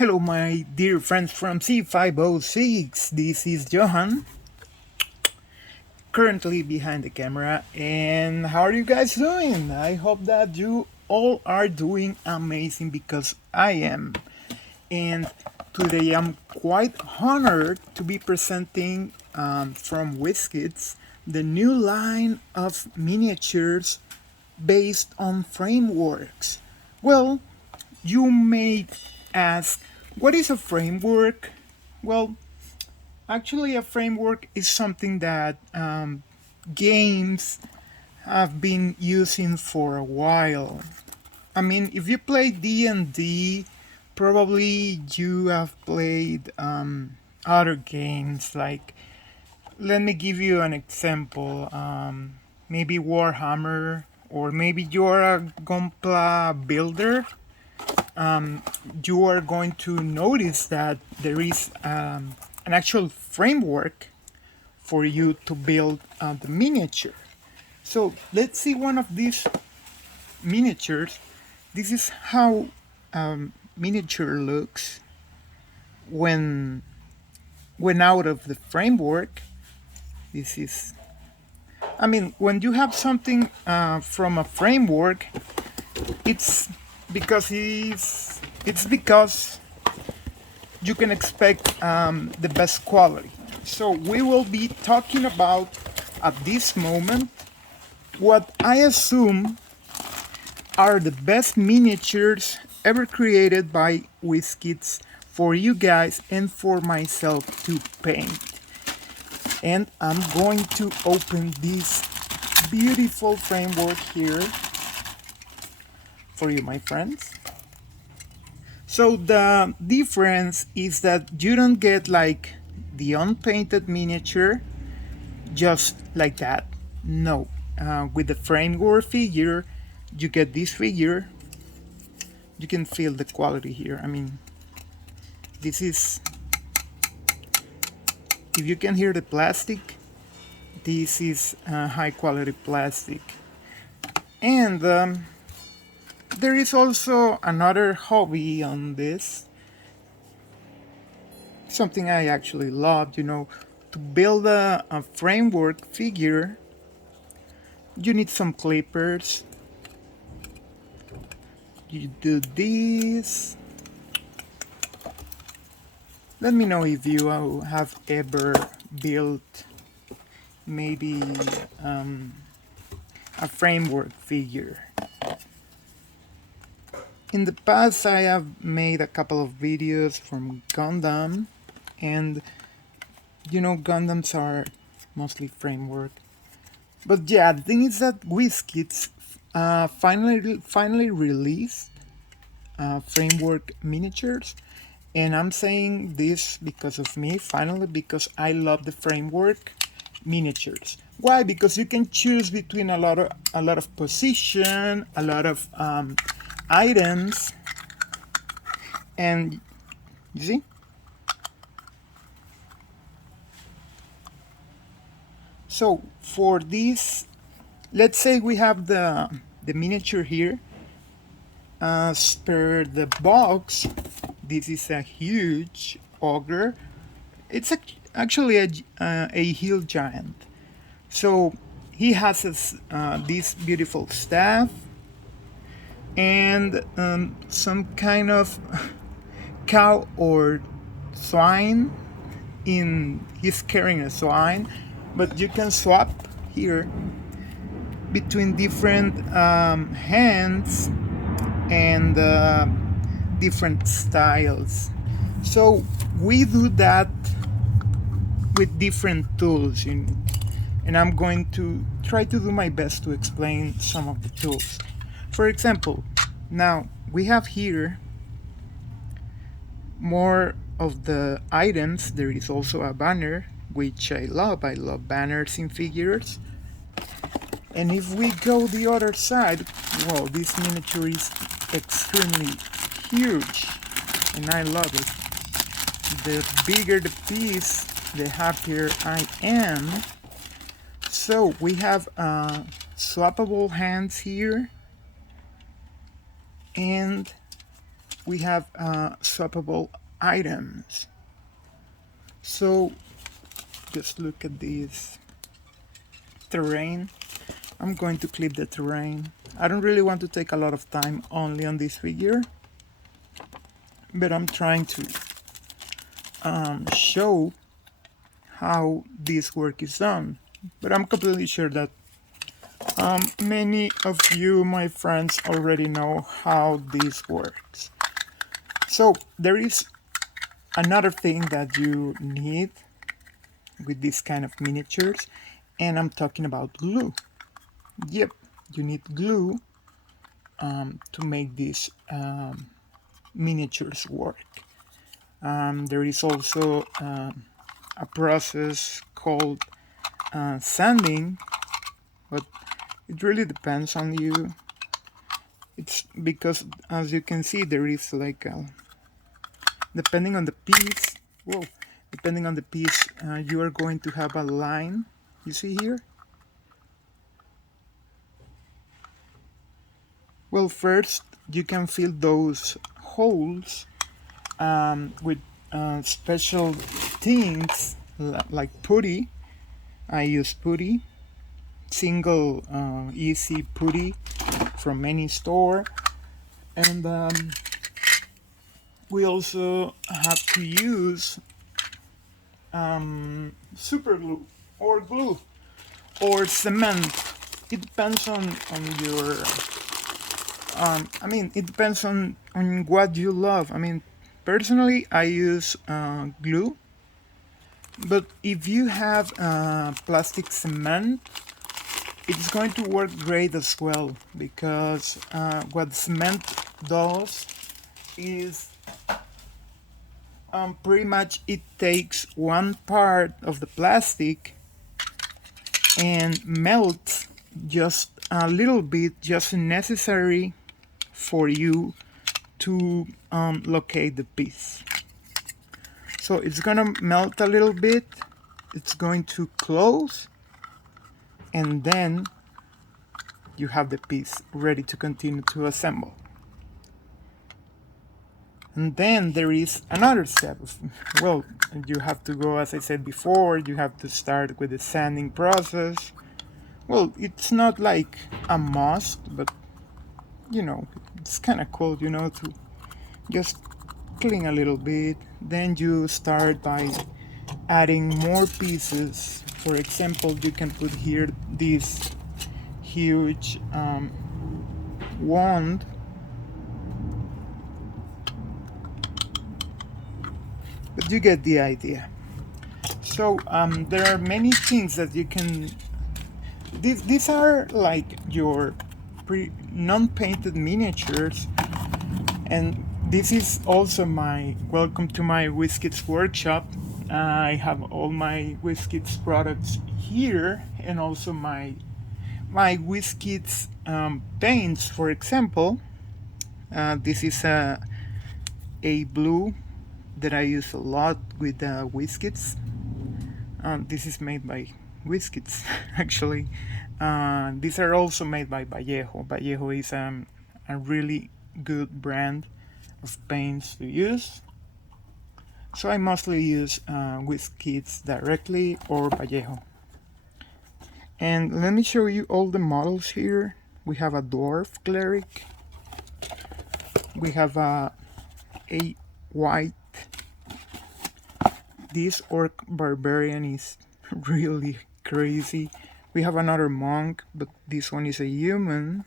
Hello my dear friends from C506, this is Johan, currently behind the camera, and how are you guys doing? I hope that you all are doing amazing because I am. And today I'm quite honored to be presenting from Wizkids the new line of miniatures based on frameworks. Well, you may ask, what is a framework? Well, actually, a framework is something that games have been using for a while. I mean, if you play D&D, probably you have played other games. Like, let me give you an example. Maybe Warhammer, or maybe you're a Gunpla builder. You are going to notice that there is an actual framework for you to build the miniature. So let's see one of these miniatures. This is how miniature looks when out of the framework. This is, I mean, when you have something from a framework, it's because you can expect the best quality. So we will be talking about at this moment what I assume are the best miniatures ever created by Wizkids for you guys and for myself to paint. And I'm going to open this beautiful framework here for you, my friends. So the difference is that you don't get like the unpainted miniature just like that. No, with the framework figure, you get this figure. You can feel the quality here. I mean, this is, if you can hear the plastic, this is high quality plastic. And there is also another hobby on this, something I actually love, to build a framework figure. You need some clippers. You do this. Let me know if you have ever built maybe a framework figure. In the past, I have made a couple of videos from Gundam, and Gundams are mostly framework. But yeah, the thing is that Wizkids finally released framework miniatures, and I'm saying this because of me, finally, because I love the framework miniatures. Why? Because you can choose between a lot of position, a lot of items, and you see. So for this, let's say we have the miniature here. As per the box, this is a huge ogre. It's actually a hill giant. So he has this beautiful staff and some kind of cow or swine. He's carrying a swine, but you can swap here between different hands and different styles. So we do that with different tools, and I'm going to try to do my best to explain some of the tools. For example, now we have here more of the items. There is also a banner, which I love. I love banners in figures. And if we go the other side, well, this miniature is extremely huge, and I love it. The bigger the piece, the happier I am. So we have swappable hands here, and we have swappable items. So just look at this terrain. I'm going to clip the terrain. I don't really want to take a lot of time only on this figure, but I'm trying to show how this work is done. But I'm completely sure that many of you, my friends, already know how this works. So there is another thing that you need with this kind of miniatures, and I'm talking about glue. Yep, you need glue to make these miniatures work. There is also a process called sanding, but it really depends on you. It's because, as you can see, there is like depending on the piece. Whoa! Depending on the piece, you are going to have a line. You see here? Well, first you can fill those holes with special things like putty. I use putty, single easy putty from any store, and we also have to use super glue or glue or cement. It depends on your it depends on what you love. I mean, personally I use glue, but if you have plastic cement, it's going to work great as well, because what cement does is pretty much it takes one part of the plastic and melts just a little bit, just necessary for you to locate the piece. So it's gonna melt a little bit, it's going to close, and then you have the piece ready to continue to assemble. And then there is another step. Well, you have to go, as I said before, you have to start with the sanding process. Well, it's not like a must, but you know, it's kind of cool, you know, to just clean a little bit. Then you start by adding more pieces. For example, you can put here this huge wand. But you get the idea. So there are many things that you can. These are like your non-painted miniatures, and this is also my welcome to my Wizkids workshop. I have all my Wizkids products here, and also my Wizkids paints. For example, this is a blue that I use a lot with Wizkids. This is made by Wizkids, actually. These are also made by Vallejo. Vallejo is a really good brand of paints to use. So I mostly use Wizkids directly or Vallejo. And let me show you all the models here. We have a dwarf cleric. We have a white. This orc barbarian is really crazy. We have another monk, but this one is a human.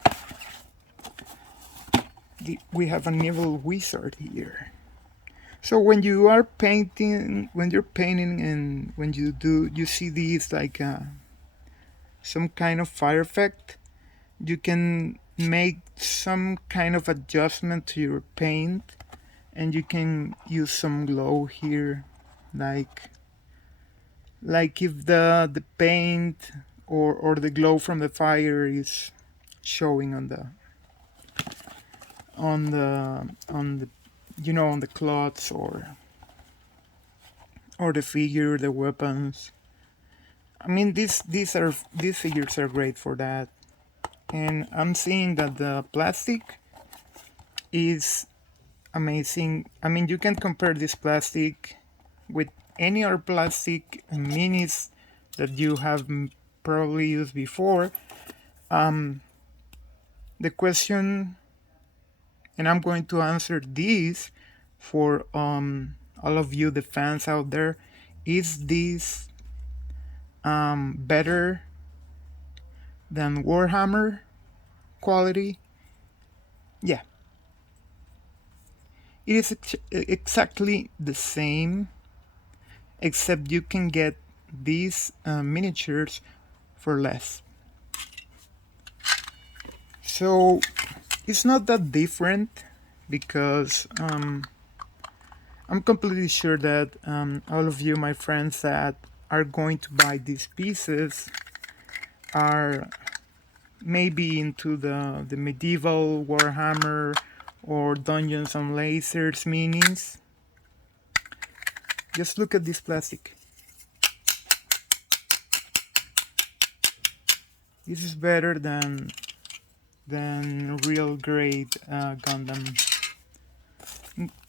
We have an evil wizard here. So when you are painting, when you're painting, and when you see these like some kind of fire effect, you can make some kind of adjustment to your paint, and you can use some glow here, like if the paint or the glow from the fire is showing on the you know, on the cloths or the figure, the weapons. I mean, these figures are great for that. And I'm seeing that the plastic is amazing. I mean, you can compare this plastic with any other plastic minis that you have probably used before. The question, and I'm going to answer this for all of you, the fans out there, is this better than Warhammer quality? Yeah, it is exactly the same, except you can get these miniatures for less. So it's not that different because I'm completely sure that all of you, my friends, that are going to buy these pieces are maybe into the medieval Warhammer or Dungeons and Lasers minis. Just look at this plastic. This is better than real grade Gundam.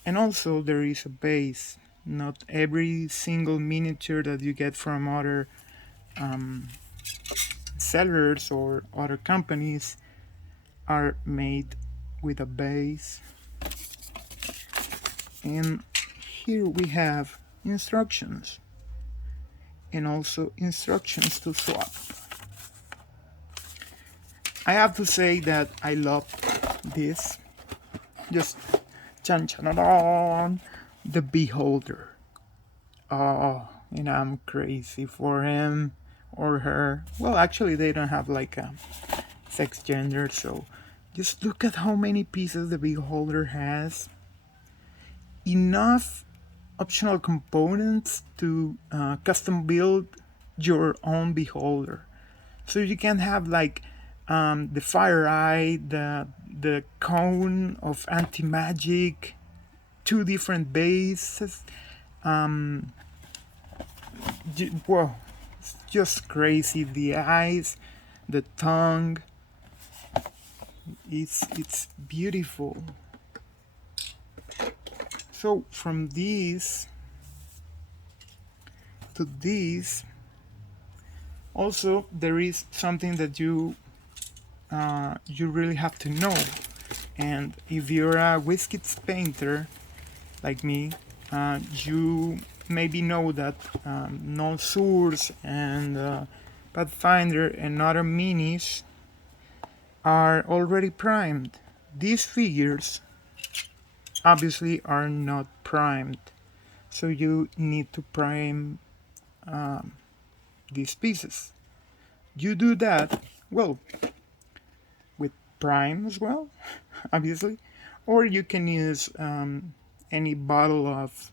And also there is a base. Not every single miniature that you get from other sellers or other companies are made with a base. And here we have instructions and also instructions to swap. I have to say that I love this. Just chan chan the beholder. Oh, and I'm crazy for him or her. Well, actually, they don't have like a sex gender, so just look at how many pieces the beholder has. Enough optional components to custom build your own beholder. So you can have like the fire eye, the cone of anti-magic, 2 different bases. Whoa, it's just crazy. The eyes, the tongue. It's beautiful. So from this to this, also there is something that you really have to know. And if you're a Wizkids painter like me, you maybe know that Non Source and Pathfinder and other minis are already primed. These figures obviously are not primed, so you need to prime these pieces. You do that, well, with prime as well, obviously, or you can use any bottle of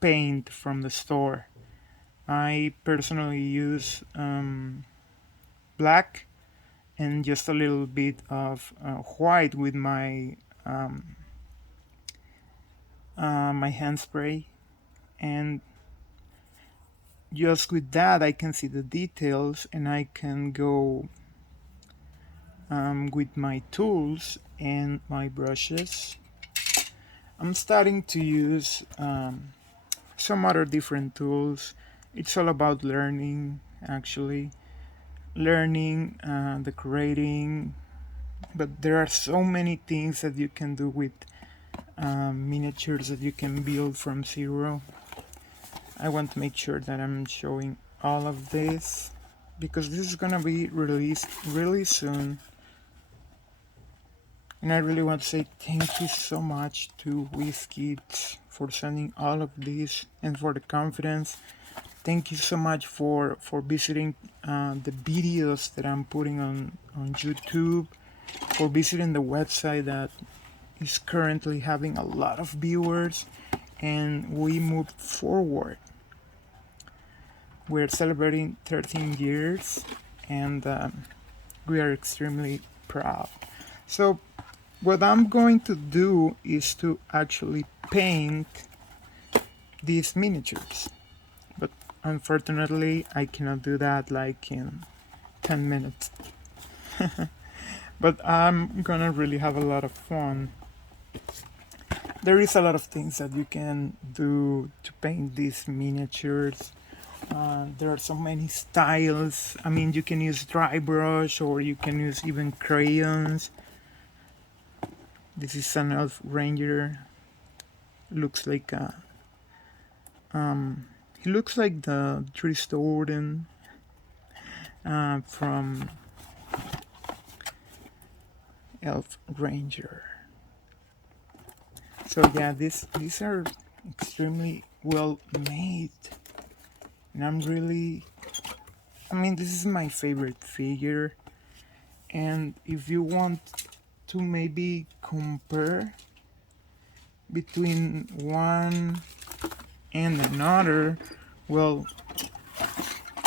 paint from the store. I personally use black and just a little bit of white with my my hand spray, and just with that I can see the details and I can go with my tools and my brushes. I'm starting to use some other different tools. It's all about learning, actually. Learning, decorating, but there are so many things that you can do with miniatures that you can build from zero. I want to make sure that I'm showing all of this because this is gonna be released really soon. And I really want to say thank you so much to Wizkids for sending all of this and for the confidence. Thank you so much for visiting the videos that I'm putting on YouTube, for visiting the website that is currently having a lot of viewers, and we moved forward. We're celebrating 13 years and we are extremely proud. So what I'm going to do is to actually paint these miniatures, but unfortunately I cannot do that like in 10 minutes. but I'm gonna really have a lot of fun. There is a lot of things that you can do to paint these miniatures. There are so many styles. I mean, you can use dry brush or you can use even crayons. This is an elf ranger. Looks like he looks like the Trist Orden from Elf Ranger. So yeah, these are extremely well made, and I mean, this is my favorite figure. And if you want to maybe compare between one and another, well,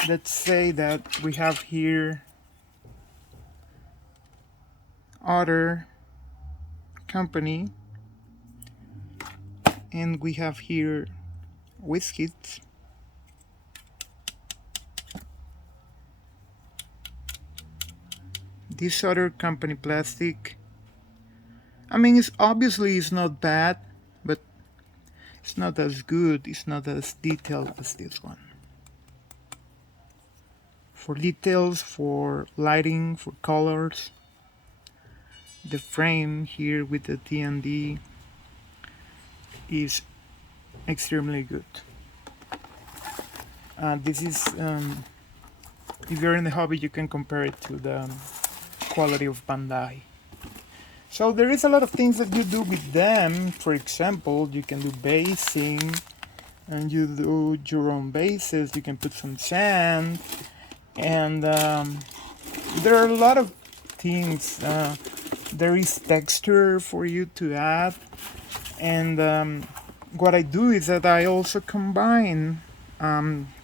let's say that we have here other company, and we have here Wizkids. This other company plastic, I mean, it's not bad, but it's not as good, it's not as detailed as this one. For details, for lighting, for colors, the frame here with the D&D is extremely good. This is, if you're in the hobby, you can compare it to the quality of Bandai. So there is a lot of things that you do with them. For example, you can do basing, and you do your own bases. You can put some sand, and there are a lot of things. There is texture for you to add, and what I do is that I also combine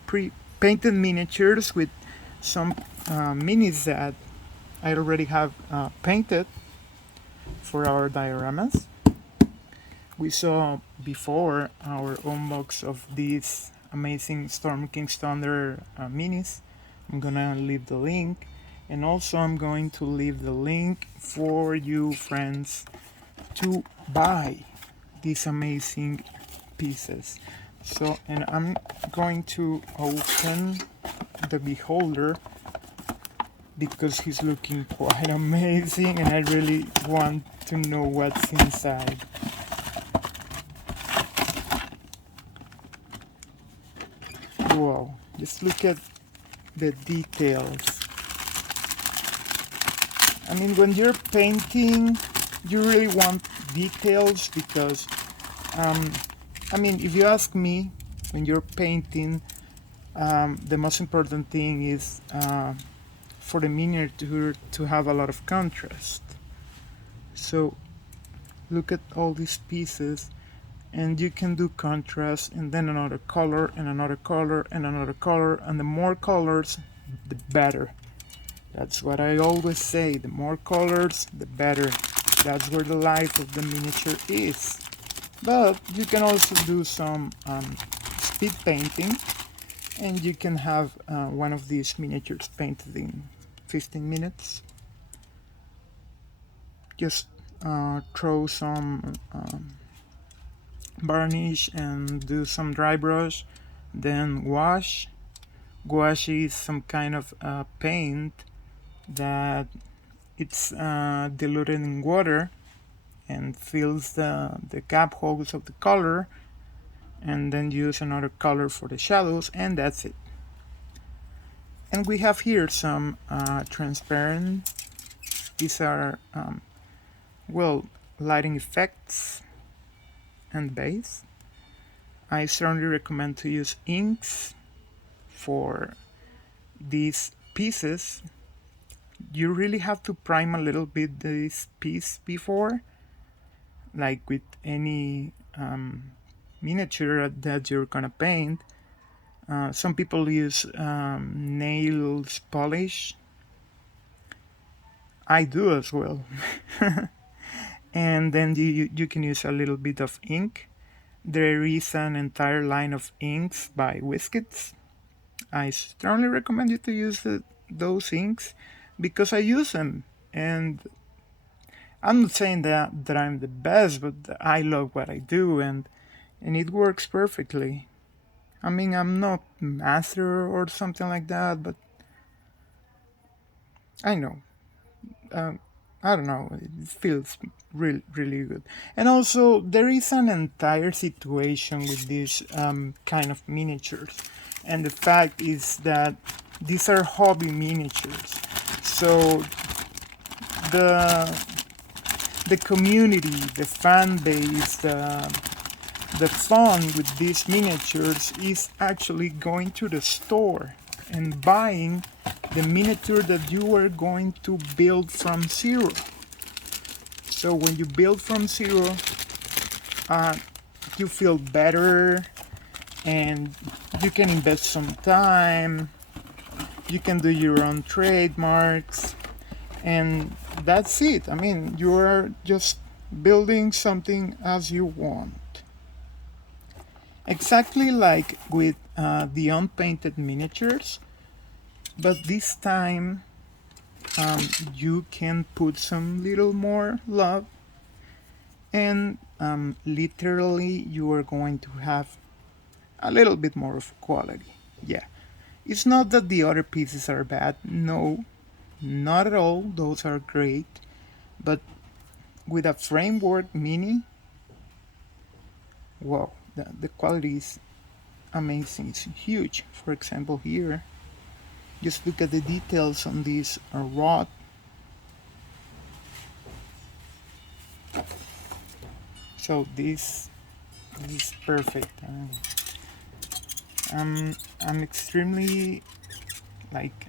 pre-painted miniatures with some minis that I already have painted for our dioramas. We saw before our unbox of these amazing Storm King's Thunder minis. I'm gonna leave the link, and also I'm going to leave the link for you friends to buy these amazing pieces. So, and I'm going to open the beholder because he's looking quite amazing and I really want to know what's inside. Wow, just look at the details. I mean, when you're painting, you really want details because, I mean, if you ask me, when you're painting, the most important thing is for the miniature to have a lot of contrast. So look at all these pieces, and you can do contrast and then another color and another color and another color, and the more colors the better. That's what I always say, the more colors the better. That's where the life of the miniature is. But you can also do some speed painting, and you can have one of these miniatures painted in 15 minutes. Just throw some varnish and do some dry brush, then wash. Gouache is some kind of paint that it's diluted in water and fills the gap holes of the color, and then use another color for the shadows, and that's it. And we have here some transparent, these are well, lighting effects and base. I certainly recommend to use inks for these pieces. You really have to prime a little bit this piece before, like with any miniature that you're gonna paint. Some people use nails polish. I do as well. And then you can use a little bit of ink. There is an entire line of inks by Wizkids. I strongly recommend you to use those inks because I use them, and I'm not saying that I'm the best, but I love what I do, and it works perfectly. I mean, I'm not master or something like that, but I know. Um, I don't know. It feels really good. And also, there is an entire situation with these kind of miniatures, and the fact is that these are hobby miniatures. So the the community, the fan base, the fun with these miniatures is actually going to the store and buying the miniature that you are going to build from zero. So when you build from zero, uh, you feel better and you can invest some time, you can do your own trademarks, and that's it. I mean, you are just building something as you want. Exactly like with the unpainted miniatures, but this time you can put some little more love, and literally you are going to have a little bit more of quality. Yeah, it's not that the other pieces are bad, no, not at all, those are great, but with a framework mini, wow, the quality is amazing, it's huge. For example, here, just look at the details on this rod. So this is perfect. I'm extremely like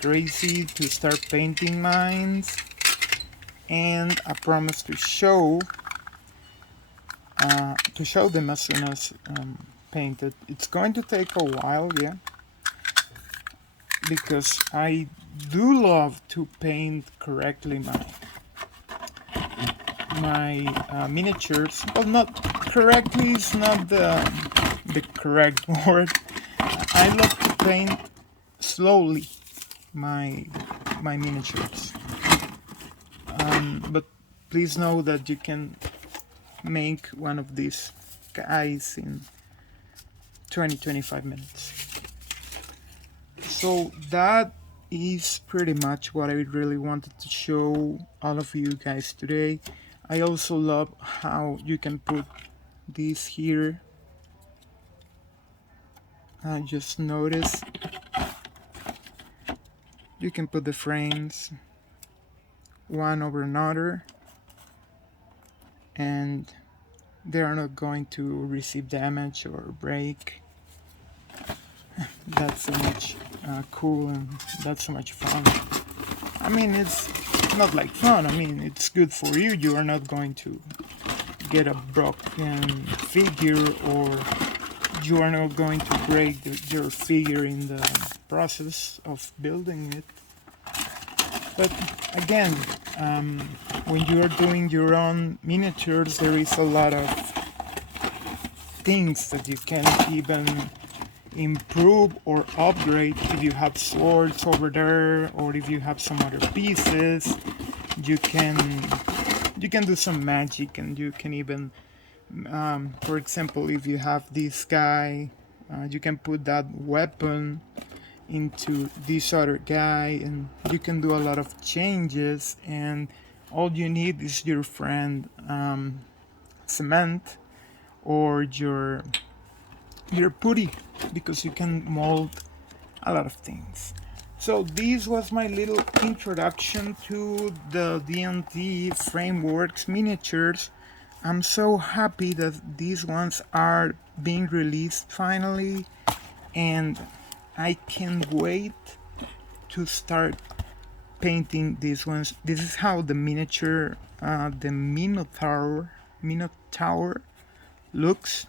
crazy to start painting mines, and I promise to show them as soon as painted. It's going to take a while, yeah, because I do love to paint correctly my miniatures. Well, not correctly is not the correct word. I love to paint slowly my my miniatures. But please know that you can make one of these guys in 20-25 minutes. So that is pretty much what I really wanted to show all of you guys today. I also love how you can put this here. I just noticed you can put the frames one over another and they are not going to receive damage or break. That's so much cool, and that's so much fun. I mean, it's not like fun, I mean, it's good for you. You are not going to get a broken figure, or you are not going to break your figure in the process of building it. But again, when you are doing your own miniatures, there is a lot of things that you can even improve or upgrade. If you have swords over there, or if you have some other pieces, you can do some magic, and you can even for example, if you have this guy, you can put that weapon into this other guy, and you can do a lot of changes, and all you need is your friend cement or your putty, because you can mold a lot of things. So this was my little introduction to the D&D Frameworks miniatures. I'm so happy that these ones are being released finally, and I can't wait to start painting these ones. This is how the miniature, the Minotaur looks.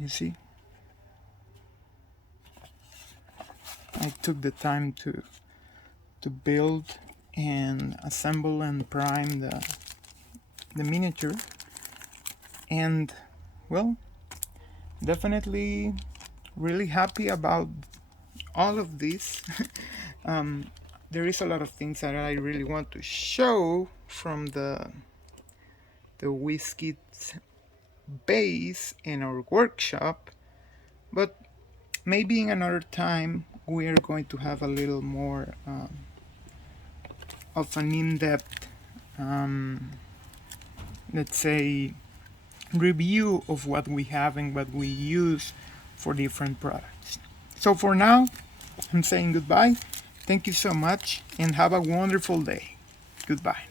You see? I took the time to build and assemble and prime the miniature, and well, definitely really happy about all of this. there is a lot of things that I really want to show from the Wizkids base in our workshop, but maybe in another time we are going to have a little more of an in-depth, let's say, review of what we have and what we use for different products. So for now, I'm saying goodbye. Thank you so much and have a wonderful day. Goodbye.